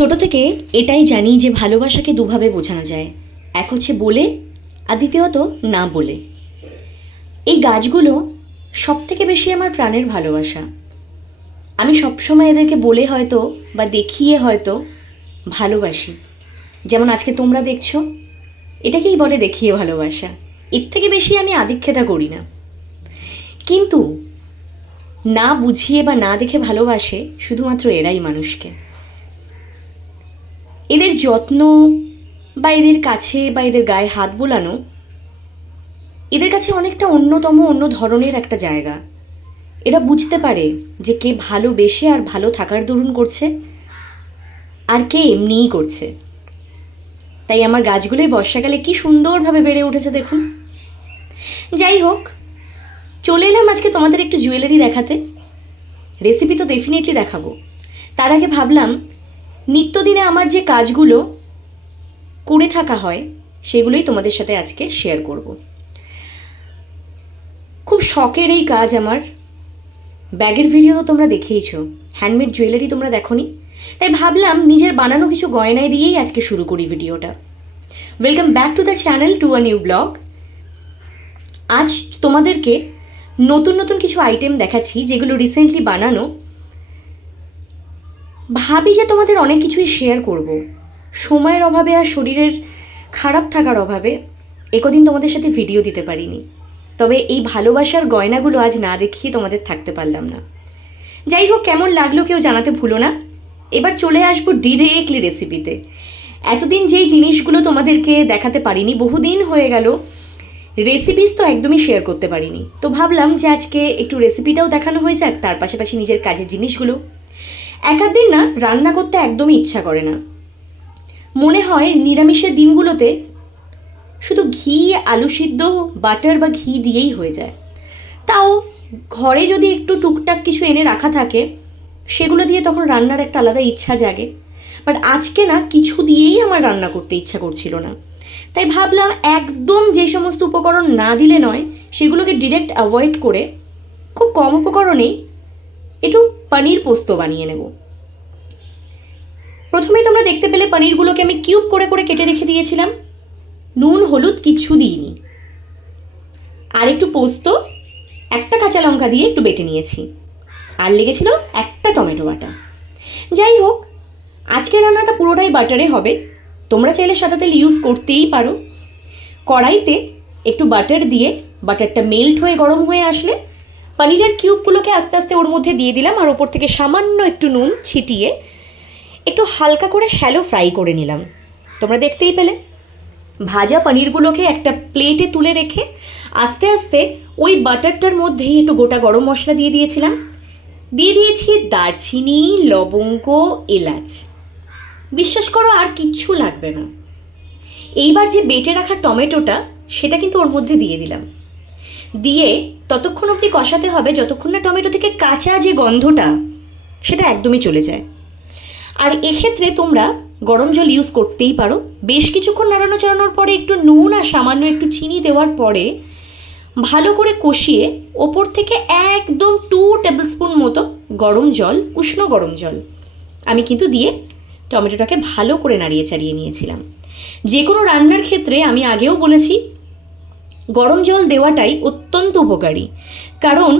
ছোট থেকে এটাই জানি যে ভালোবাসাকে দুভাবে বোঝানো যায়, এক হচ্ছে বলে আর দ্বিতীয়ত না বলে। এই গাছগুলো সব থেকে বেশি আমার প্রাণের ভালোবাসা। আমি সবসময় এদেরকে বলে হয়তো বা দেখিয়ে হয়তো ভালোবাসি, যেমন আজকে তোমরা দেখছো, এটাকেই বলে দেখিয়ে ভালোবাসা। এর থেকে বেশি আমি আদিক্ষেতা করি না। কিন্তু না বুঝিয়ে বা না দেখে ভালোবাসে শুধুমাত্র এরাই মানুষকে। এদের যত্ন বা এদের কাছে বা এদের গায়ে হাত বোলানো এদের কাছে অনেকটা অন্য ধরনের একটা জায়গা। এরা বুঝতে পারে যে কে ভালোবেসে আর ভালো থাকার দরুন করছে আর কে এমনিই করছে। তাই আমার গাছগুলোই বর্ষাকালে কি সুন্দরভাবে বেড়ে উঠেছে দেখুন। যাই হোক, চলে এলাম আজকে তোমাদের একটু জুয়েলারি দেখাতে। রেসিপি তো ডেফিনেটলি দেখাবো, তার আগে ভাবলাম নিত্যদিনে আমার যে কাজগুলো করে থাকা হয় সেগুলোই তোমাদের সাথে আজকে শেয়ার করব। খুব শখের এই কাজ আমার। ব্যাগের ভিডিও তো তোমরা দেখেইছো, হ্যান্ডমেড জুয়েলারি তোমরা দেখোনি, তাই ভাবলাম নিজের বানানো কিছু গয়নায় দিয়েই আজকে শুরু করি ভিডিওটা। Welcome back to the channel, to a new blog. আজ তোমাদেরকে নতুন কিছু আইটেম দেখাচ্ছি যেগুলো রিসেন্টলি বানানো। ভাবি যে তোমাদের অনেক কিছুই শেয়ার করব, সময়ের অভাবে আর শরীরের খারাপ থাকার অভাবে একদিন তোমাদের সাথে ভিডিও দিতে পারিনি। তবে এই ভালোবাসার গয়নাগুলো আজ না দেখিয়ে তোমাদের থাকতে পারলাম না। যাই হোক, কেমন লাগলো কেউ জানাতে ভুলো না। এবার চলে আসবো ডিরেক্টলি রেসিপিতে। এতদিন যেই জিনিসগুলো তোমাদেরকে দেখাতে পারিনি, বহুদিন হয়ে গেল, রেসিপিস তো একদমই শেয়ার করতে পারিনি, তো ভাবলাম যে আজকে একটু রেসিপিটাও দেখানো হয়ে যাক, তার পাশাপাশি নিজের কাজের জিনিসগুলো। একাদিন না রান্না করতে একদমই ইচ্ছা করে না। মনে হয় নিরামিষের দিনগুলোতে শুধু ঘি, আলু সিদ্ধ, বাটার বা ঘি দিয়েই হয়ে যায়। তাও ঘরে যদি একটু টুকটাক কিছু এনে রাখা থাকে সেগুলো দিয়ে তখন রান্নার একটা আলাদা ইচ্ছা জাগে। বাট আজকে না কিছু দিয়েই আমার রান্না করতে ইচ্ছা করছিল না। তাই ভাবলাম একদম যে সমস্ত উপকরণ না দিলে নয় সেগুলোকে ডিরেক্ট অ্যাভয়েড করে খুব কম উপকরণেই একটু পনির পোস্ত বানিয়ে নেব। প্রথমেই তোমরা দেখতে পেলে পনিরগুলোকে আমি কিউব করে করে কেটে রেখে দিয়েছিলাম। নুন হলুদ কিচ্ছু দিইনি। আর একটু পোস্ত, একটা কাঁচা লঙ্কা দিয়ে একটু বেটে নিয়েছি, আর লেগেছিল একটা টমেটো বাটা। যাই হোক, আজকের রান্নাটা পুরোটাই বাটারে হবে। তোমরা চাইলে সাদা তেল ইউজ করতেই পারো। কড়াইতে একটু বাটার দিয়ে বাটারটা মেল্ট হয়ে গরম হয়ে আসলে পনিরের কিউবগুলোকে আস্তে আস্তে ওর মধ্যে দিয়ে দিলাম, আর ওপর থেকে সামান্য একটু নুন ছিটিয়ে একটু হালকা করে শ্যালো ফ্রাই করে নিলাম। তোমরা দেখতেই পেলে ভাজা পনিরগুলোকে একটা প্লেটে তুলে রেখে আস্তে আস্তে ওই বাটারটার মধ্যেই একটু গোটা গরম মশলা দিয়ে দিয়েছিলাম। দিয়ে দিয়েছি দারচিনি, লবঙ্গ, এলাচ। বিশ্বাস করো আর কিচ্ছু লাগবে না। এইবার যে বেটে রাখা টমেটোটা সেটা কিন্তু ওর মধ্যে দিয়ে দিলাম। দিয়ে ততক্ষণ অবধি কষাতে হবে যতক্ষণ না টমেটো থেকে কাঁচা যে গন্ধটা সেটা একদমই চলে যায়। আর এক্ষেত্রে তোমরা গরম জল ইউজ করতেই পারো। বেশ কিছুক্ষণ নাড়ানো চাড়ানোর পরে একটু নুন আর সামান্য একটু চিনি দেওয়ার পরে ভালো করে কষিয়ে ওপর থেকে একদম 2 টেবিল স্পুন মতো গরম জল, উষ্ণ গরম জল আমি কিন্তু দিয়ে টমেটোটাকে ভালো করে নাড়িয়ে চাড়িয়ে নিয়েছিলাম। যে কোনো রান্নার ক্ষেত্রে আমি আগেও বলেছি গরম জল দেওয়াটাই অত্যন্ত উপকারী, কারণ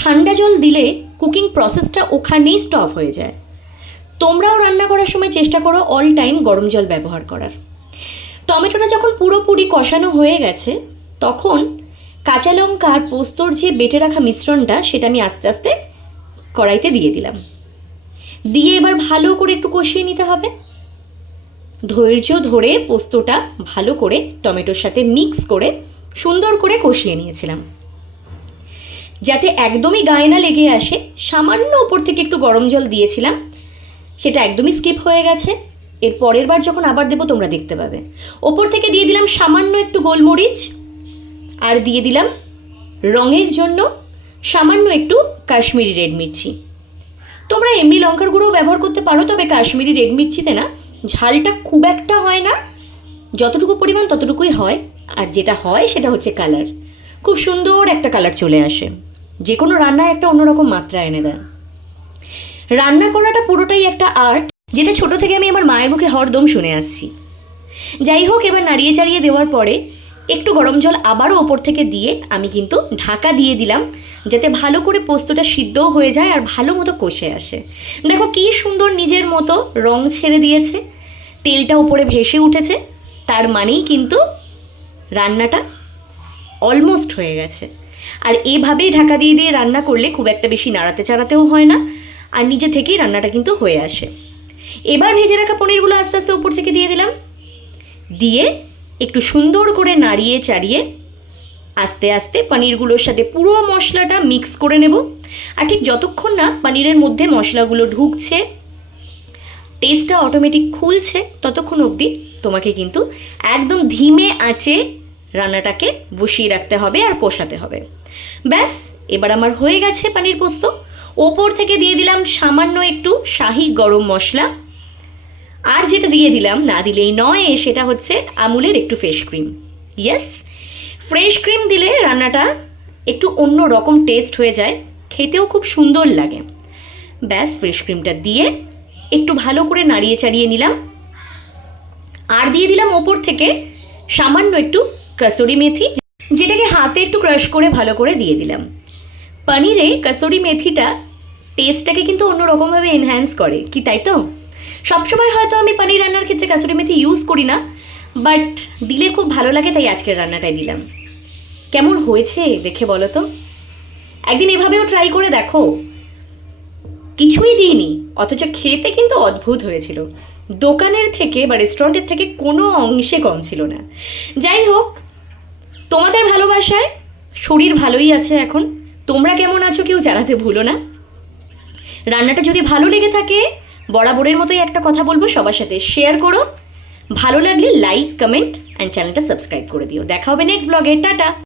ঠান্ডা জল দিলে কুকিং প্রসেসটা ওখানেই স্টপ হয়ে যায়। তোমরাও রান্না করার সময় চেষ্টা করো অল টাইম গরম জল ব্যবহার করার। টমেটোটা যখন পুরোপুরি কষানো হয়ে গেছে তখন কাঁচা লঙ্কা আর পোস্তর যে বেটে রাখা মিশ্রণটা সেটা আমি আস্তে আস্তে কড়াইতে দিয়ে দিলাম। দিয়ে এবার ভালো করে একটু কষিয়ে নিতে হবে। ধৈর্য ধরে পোস্তটা ভালো করে টমেটোর সাথে মিক্স করে সুন্দর করে কষিয়ে নিয়েছিলাম। যাতে একদমই গায়ে না লেগে আসে সামান্য ওপর থেকে একটু গরম জল দিয়েছিলাম, সেটা একদমই স্কিপ হয়ে গেছে। এর পরের বার যখন আবার দেবো তোমরা দেখতে পাবে। ওপর থেকে দিয়ে দিলাম সামান্য একটু গোলমরিচ, আর দিয়ে দিলাম রঙের জন্য সামান্য একটু কাশ্মীরি রেড মির্চি। তোমরা এমনি লঙ্কার গুঁড়োও ব্যবহার করতে পারো, তবে কাশ্মীরি রেড মির্চিতে না ঝালটা খুব একটা হয় না, যতটুকু পরিমাণ ততটুকুই হয়। আর যেটা হয় সেটা হচ্ছে কালার, খুব সুন্দর একটা কালার চলে আসে, যে কোনো রান্নায় একটা অন্যরকম মাত্রা এনে দেয়। রান্না করাটা পুরোটাই একটা আর্ট, যেটা ছোট থেকে আমি আমার মায়ের মুখে হরদম শুনে আসছি। যাই হোক, এবার নাড়িয়ে চাড়িয়ে দেওয়ার পরে একটু গরম জল আবারও ওপর থেকে দিয়ে আমি কিন্তু ঢাকা দিয়ে দিলাম, যাতে ভালো করে পোস্তটা সিদ্ধও হয়ে যায় আর ভালো মতো কষে আসে। দেখো কী সুন্দর নিজের মতো রং ছেড়ে দিয়েছে, তেলটা ওপরে ভেসে উঠেছে, তার মানেই কিন্তু রান্নাটা অলমোস্ট হয়ে গেছে। আর এভাবেই ঢাকা দিয়ে দিয়ে রান্না করলে খুব একটা বেশি নাড়াতে চাড়াতেও হয় না, আর নিজে থেকেই রান্নাটা কিন্তু হয়ে আসে। এবার ভেজে রাখা পনিরগুলো আস্তে আস্তে উপর থেকে দিয়ে দিলাম, দিয়ে একটু সুন্দর করে নাড়িয়ে চাড়িয়ে আস্তে আস্তে পনিরগুলোর সাথে পুরো মশলাটা মিক্স করে নেব। আর ঠিক যতক্ষণ না পনিরের মধ্যে মশলাগুলো ঢুকছে, টেস্টটা অটোমেটিক খুলছে, ততক্ষণ অবধি তোমাকে কিন্তু একদম ধিমে আঁচে রান্নাটাকে বসিয়ে রাখতে হবে আর কষাতে হবে। ব্যাস, এবার আমার হয়ে গেছে পনির পোস্ত। ওপর থেকে দিয়ে দিলাম সামান্য একটু শাহি গরম মশলা, আর যেটা দিয়ে দিলাম না দিলেই নয়, সেটা হচ্ছে আমুলের একটু fresh cream. Yes, fresh cream দিলে রান্নাটা একটু অন্য রকম টেস্ট হয়ে যায়, খেতেও খুব সুন্দর লাগে। ব্যাস, ফ্রেশ ক্রিমটা দিয়ে একটু ভালো করে নাড়িয়ে চাড়িয়ে নিলাম, আর দিয়ে দিলাম ওপর থেকে সামান্য একটু কসুরি মেথি, যেটাকে হাতে একটু ক্রাশ করে ভালো করে দিয়ে দিলাম। পনিরে কসুরি মেথিটা টেস্টটাকে কিন্তু অন্যরকমভাবে এনহ্যান্স করে, কি তাই তো? সবসময় হয়তো আমি পনির রান্নার ক্ষেত্রে কসুরি মেথি ইউজ করি না, বাট দিলে খুব ভালো লাগে, তাই আজকের রান্নাটাই দিলাম। কেমন হয়েছে দেখে বলো তো? একদিন এভাবেও ট্রাই করে দেখো। কিছুই দিইনি, অথচ খেতে কিন্তু অদ্ভুত হয়েছিল। দোকানের থেকে বা রেস্টুরেন্টের থেকে কোনো অংশে কম ছিল না। যাই হোক, তোমাদের ভালোবাসায় শরীর ভালোই আছে এখন। তোমরা কেমন আছো কেউ জানাতে ভুলো না। রান্নাটা যদি ভালো লেগে থাকে, বরাবরের মতোই একটা কথা বলবো, সবার সাথে শেয়ার করো। ভালো লাগলে লাইক, কমেন্ট অ্যান্ড চ্যানেলটা সাবস্ক্রাইব করে দিও। দেখা হবে নেক্সট ব্লগে। টাটা।